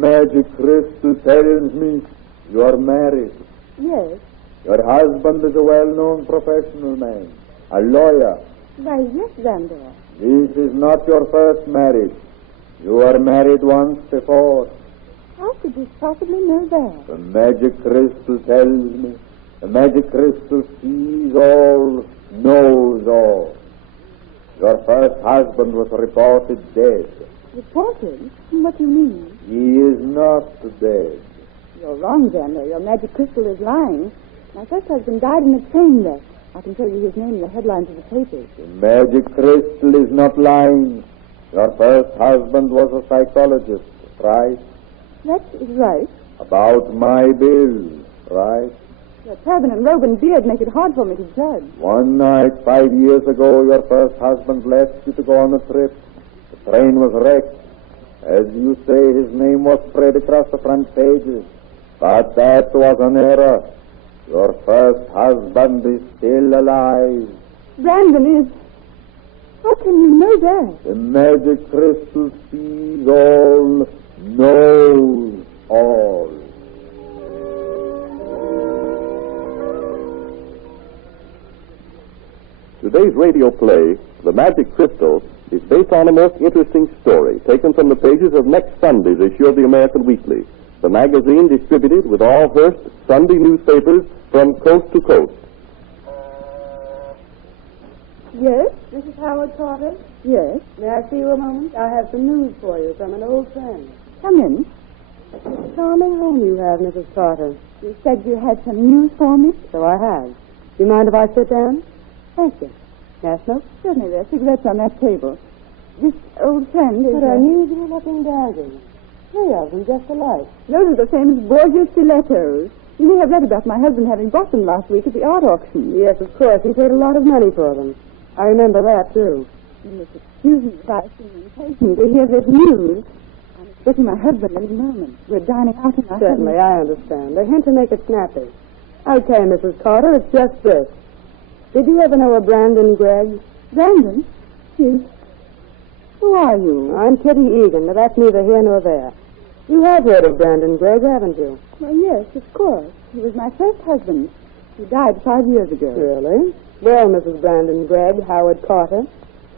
magic crystal tells me you are married. Yes. Your husband is a well-known professional man, a lawyer. Why, yes, Vandor. This is not your first marriage. You were married once before. How could you possibly know that? The magic crystal tells me. The magic crystal sees all, knows all. Your first husband was reported dead. Reported? What do you mean? He is not dead. You're wrong, Vandor. Your magic crystal is lying. My first husband died in a train wreck. I can tell you his name in the headlines of the papers. The magic crystal is not lying. Your first husband was a psychologist, right? That is right. About my bill, right? Your turban and robe and beard make it hard for me to judge. One night, 5 years ago, your first husband left you to go on a trip. The train was wrecked. As you say, his name was spread across the front pages. But that was an error. Your first husband is still alive. Brandon is... How can you know that? The magic crystal sees all, knows all. Today's radio play, The Magic Crystal, is based on a most interesting story taken from the pages of next Sunday's issue of the American Weekly, the magazine distributed with all Hearst Sunday newspapers from coast to coast. Yes, this is Howard Carter. Yes. May I see you a moment? I have some news for you from an old friend. Come in. It's a charming home you have, Mrs. Carter. You said you had some news for me? So I have. Do you mind if I sit down? Thank you. Yes, no? Certainly, there are cigarettes on that table. This old friend is... What unusual-looking daggers. 3 of them just alike. Those are the same as Borgia's stilettos. You may have read about my husband having bought them last week at the art auction. Yes, of course. He paid a lot of money for them. I remember that, too. You must excuse me if I seem impatient to hear this news. I'm expecting my husband any moment. We're dining out in our... Certainly, I understand. They hint to make it snappy. Okay, Mrs. Carter, it's just this. Did you ever know a Brandon Gregg? Brandon? Yes. Who are you? I'm Kitty Egan, but that's neither here nor there. You have heard of Brandon Gregg, haven't you? Well, yes, of course. He was my first husband. He died 5 years ago. Really? Well, Mrs. Brandon Gregg, Howard Carter,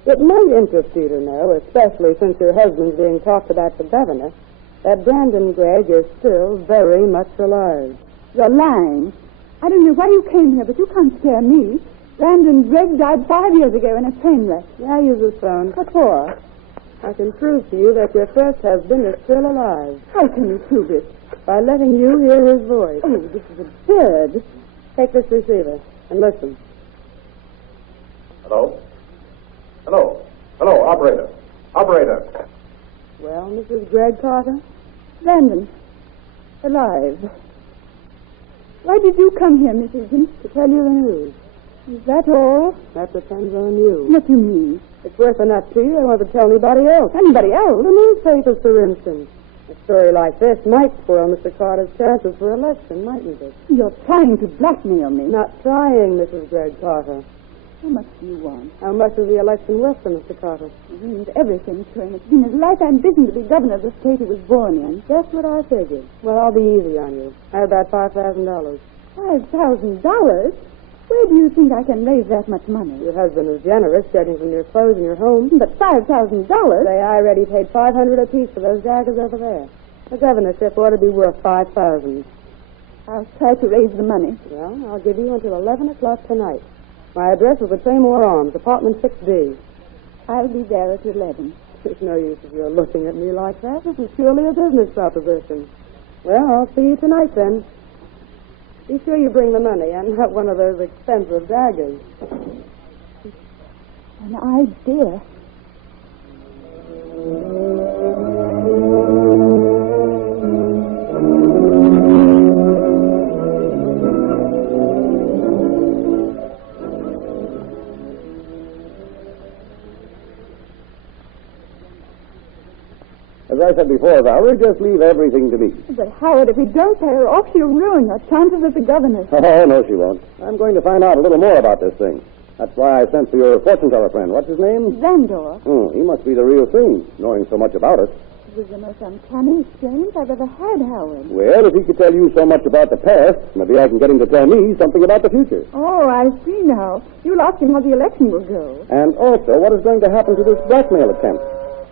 it might interest you to know, especially since your husband's being talked about for governor, that Brandon Gregg is still very much alive. You're lying. I don't know why you came here, but you can't scare me. Brandon Gregg died 5 years ago in a train wreck. May I use this phone? What for? I can prove to you that your first husband is still alive. How can you prove it? By letting you hear his voice. Oh, this is absurd. Take this receiver and listen. Hello? Hello? Hello, operator. Operator. Well, Mrs. Gregg Carter? Brandon. Alive. Why did you come here, Miss Egan? To tell you the news. Is that all? That depends on you. What do you mean? It's worth enough to you. I won't tell anybody else. Anybody else? The newspapers, for instance. A story like this might spoil Mr. Carter's chances for election, mightn't it? You're trying to blackmail me. Not trying, Mrs. Gregg Carter. How much do you want? How much is the election worth for Mr. Carter? It means everything to him. It's been his life ambition to be governor of the state he was born in. Just what I figured. Well, I'll be easy on you. I have about $5,000. $5,000? Where do you think I can raise that much money? Your husband is generous, judging from your clothes and your home. But $5,000? Say, I already paid $500 apiece for those daggers over there. The governorship ought to be worth $5,000. I'll try to raise the money. Well, I'll give you until 11 o'clock tonight. My address is the Claymore Arms, apartment 6D. I'll be there at 11. There's no use of your looking at me like that. This is surely a business proposition. Well, I'll see you tonight, then. Be sure you bring the money and not one of those expensive daggers. An idea. As I said before, Valerie, just leave everything to me. But, Howard, if you don't pay her off, she'll ruin your chances at the governor's. Oh, no, she won't. I'm going to find out a little more about this thing. That's why I sent for your fortune teller friend. What's his name? Vandor. He must be the real thing, knowing so much about us. It was the most uncanny experience I've ever had, Howard. Well, if he could tell you so much about the past, maybe I can get him to tell me something about the future. Oh, I see now. You'll ask him how the election will go. And also, what is going to happen to this blackmail attempt?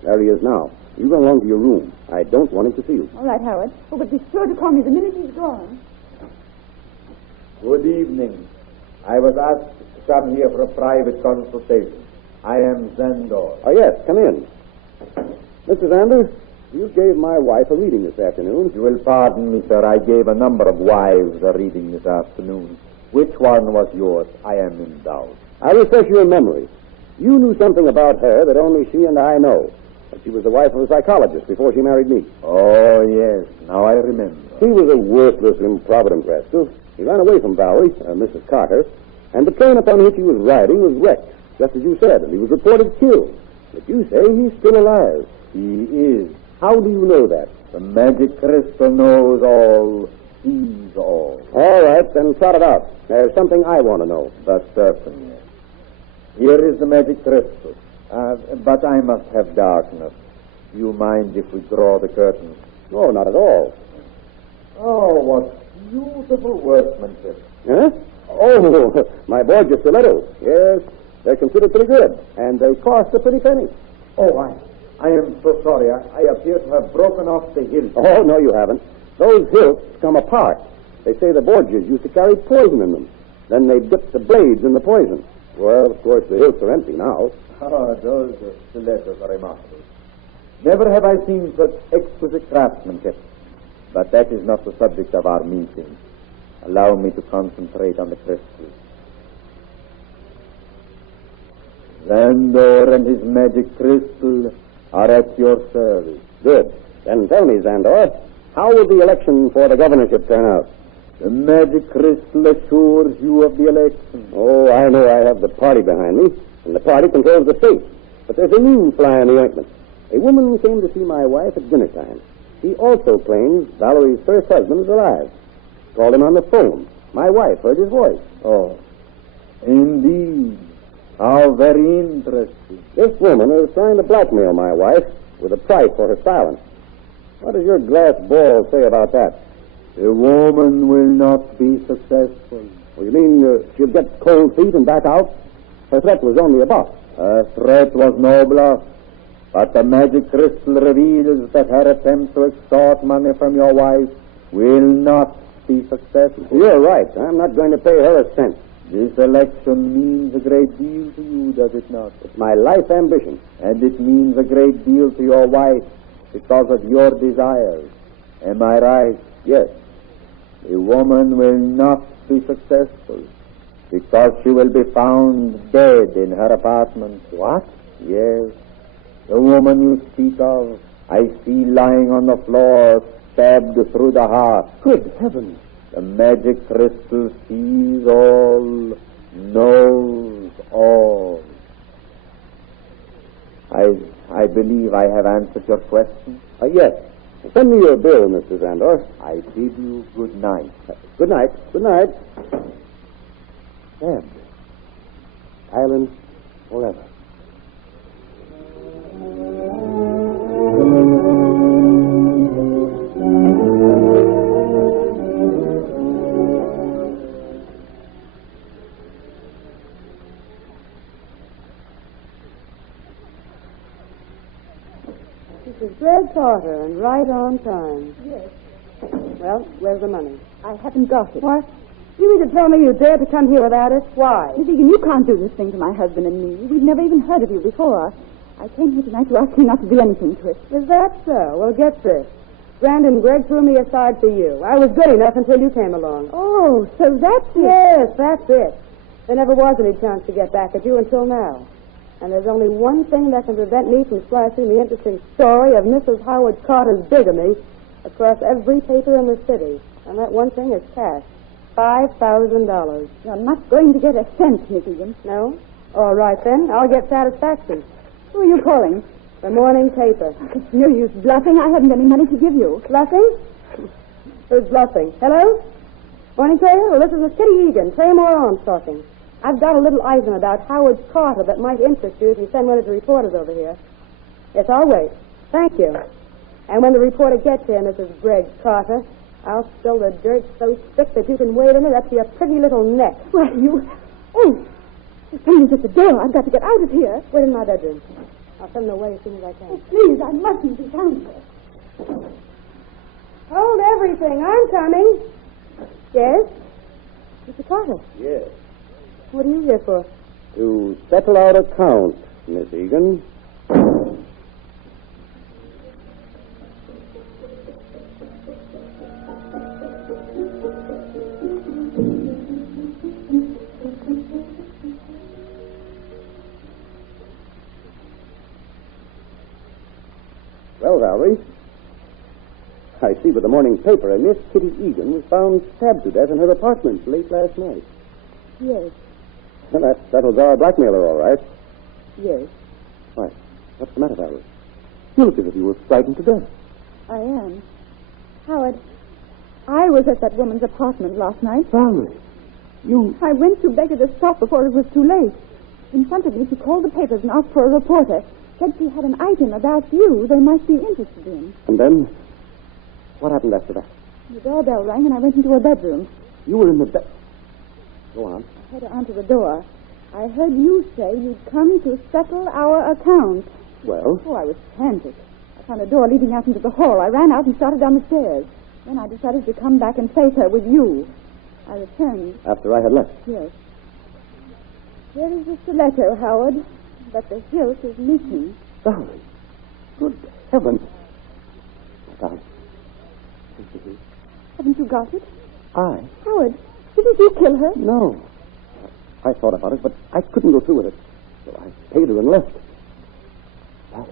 There he is now. You go along to your room. I don't want him to see you. All right, Howard. Oh, but be sure to call me the minute he's gone. Good evening. I was asked to come here for a private consultation. I am Zandor. Oh, yes, come in. Mrs. Anders, you gave my wife a reading this afternoon. You will pardon me, sir. I gave a number of wives a reading this afternoon. Which one was yours? I am in doubt. I'll refresh your memory. You knew something about her that only she and I know. That she was the wife of a psychologist before she married me. Oh, yes. Now I remember. He was a worthless, improvident rascal. He ran away from Valerie, Mrs. Carter, and the train upon which he was riding was wrecked, just as you said, and he was reported killed. But you say he's still alive. He is. How do you know that? The magic crystal knows all, sees all. All right, then trot it out. There's something I want to know. But certainly. Here is the magic crystal. But I must have darkness. Do you mind if we draw the curtains? No, not at all. Oh, what beautiful workmanship. Huh? Oh, my Borgia stilettos. Yes, they're considered pretty good, and they cost a pretty penny. Oh, I am so sorry. I appear to have broken off the hilt. Oh, no, you haven't. Those hilts come apart. They say the Borgias used to carry poison in them. Then they dipped the blades in the poison. Well, of course, the hilts are empty now. Oh, those stilettos are remarkable. Never have I seen such exquisite craftsmanship. But that is not the subject of our meeting. Allow me to concentrate on the crystal. Zandor and his magic crystal are at your service. Good. Then tell me, Zandor, how will the election for the governorship turn out? The magic crystal assures you of the election. Oh, I know I have the party behind me, and the party controls the state. But there's a new fly in the ointment. A woman came to see my wife at dinner time. She also claims Valerie's first husband is alive. Called him on the phone. My wife heard his voice. Oh, indeed. How very interesting. This woman is trying to blackmail my wife with a price for her silence. What does your glass ball say about that? The woman will not be successful. Well, you mean she'll get cold feet and back out? Her threat was only a bluff. Her threat was no bluff. But the magic crystal reveals that her attempt to extort money from your wife will not be successful. You're right. I'm not going to pay her a cent. This election means a great deal to you, does it not? It's my life ambition. And it means a great deal to your wife because of your desires. Am I right? Yes. The woman will not be successful because she will be found dead in her apartment. What? Yes. The woman you speak of, I see lying on the floor, stabbed through the heart. Good heavens. The magic crystal sees all, knows all. I believe I have answered your question. Yes. Send me your bill, Mr. Zandor. I bid you good night. Good night. Good night. Dead. Silence forever. This is Greg Carter, and right on time. Yes. Well, where's the money? I haven't got it. What? You mean to tell me you dare to come here without it? Why? Miss Egan, you can't do this thing to my husband and me. We've never even heard of you before. I came here tonight to ask you not to do anything to it. Is that so? Well, get this. Brandon Gregg threw me aside for you. I was good enough until you came along. Oh, so that's it. Yes, that's it. There never was any chance to get back at you until now. And there's only one thing that can prevent me from splashing the interesting story of Mrs. Howard Carter's bigamy across every paper in the city. And that one thing is cash. $5,000. You're not going to get a cent, Miss Egan. No? All right, then. I'll get satisfaction. Who are you calling? The morning paper. It's no use bluffing. I haven't any money to give you. Bluffing? Who's bluffing? Hello? Morning, Taylor? Well, this is Miss Kitty Egan. Claymore Arms talking. I've got a little item about Howard Carter that might interest you if you send one of the reporters over here. Yes, I'll wait. Thank you. And when the reporter gets here, Mrs. Gregg Carter, I'll spill the dirt so thick that you can wade in it up to your pretty little neck. Why, you... Oh, someone's at the door. I've got to get out of here. Wait in my bedroom. I'll send them away as soon as I can. Oh, please, I mustn't be found here. Hold everything. I'm coming. Yes? Mr. Carter, Yes. what are you here for? To settle out accounts, Miss Egan. Well, Valerie, I see by the morning paper a Miss Kitty Egan was found stabbed to death in her apartment late last night. Yes. Well, that settles our blackmailer, all right. Yes. Why, what's the matter, Valerie? You look as if you were frightened to death. I am. Howard, I was at that woman's apartment last night. Valerie, you... I went to beg her to stop before it was too late. In front of me, she called the papers and asked for a reporter. Said she had an item about you they might be interested in. And then, what happened after that? The doorbell rang and I went into her bedroom. You were in the bed... Go on. I heard her answer the door. I heard you say you'd come to settle our account. Well? Oh, I was frantic. I found a door leading out into the hall. I ran out and started down the stairs. Then I decided to come back and face her with you. I returned. After I had left? Yes. Here is the stiletto, Howard. But the hilt is missing. Valerie, good heavens. Darling, Haven't you got it? I? Howard, didn't you kill her? No. I thought about it, but I couldn't go through with it. So I paid her and left. Valerie,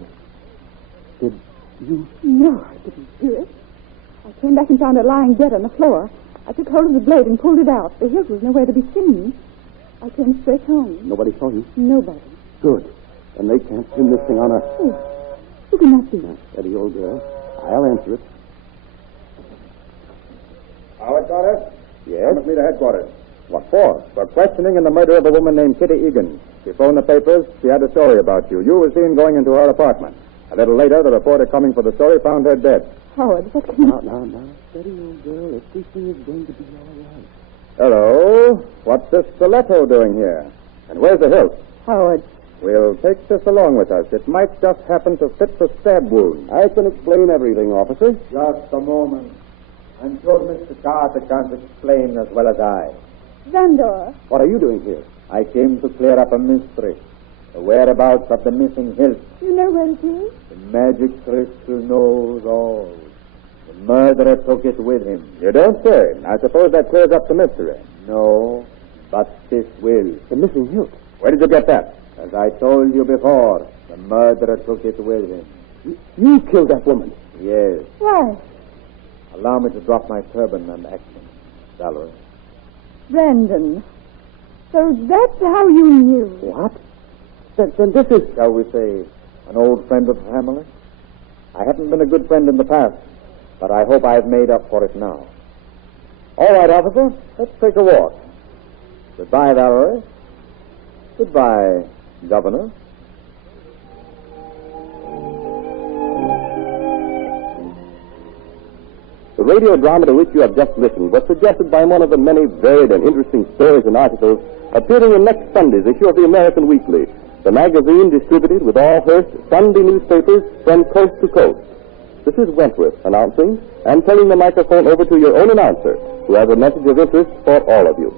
did you... No, I didn't do it. I came back and found her lying dead on the floor. I took hold of the blade and pulled it out. The hilt was nowhere to be seen. I came straight home. Nobody saw you? Nobody. Good. Then they can't pin this thing on her. Oh, who can that be? Now, steady, old girl. I'll answer it. Howard Carter? Yes? Come with me to headquarters. What for? For questioning in the murder of a woman named Kitty Egan. She phoned the papers. She had a story about you. You were seen going into her apartment. A little later, the reporter coming for the story found her dead. Howard, what can you... Now. Steady, old girl. Everything is going to be all right. Hello. What's this stiletto doing here? And where's the hilt? Howard, We'll take this along with us. It might just happen to fit the stab wound. I can explain everything, officer. Just a moment. I'm sure Mr. Carter can't explain as well as I. Vandor. What are you doing here? I came to clear up a mystery. The whereabouts of the missing hilt. You know where it is? The magic crystal knows all. The murderer took it with him. You don't say. I suppose that clears up the mystery. No, but this will. The missing hilt. Where did you get that? As I told you before, the murderer took it with him. You killed that woman. Yes. Why? Allow me to drop my turban and accent. Valerie. Brandon. So that's how you knew. What? Then this is... Shall we say, an old friend of the family? I haven't been a good friend in the past, but I hope I've made up for it now. All right, officer, let's take a walk. Goodbye, Valerie. Goodbye, Governor. The radio drama to which you have just listened was suggested by one of the many varied and interesting stories and articles appearing in next Sunday's issue of the American Weekly, the magazine distributed with all Hearst Sunday newspapers from coast to coast. This is Wentworth announcing and turning the microphone over to your own announcer, who has a message of interest for all of you.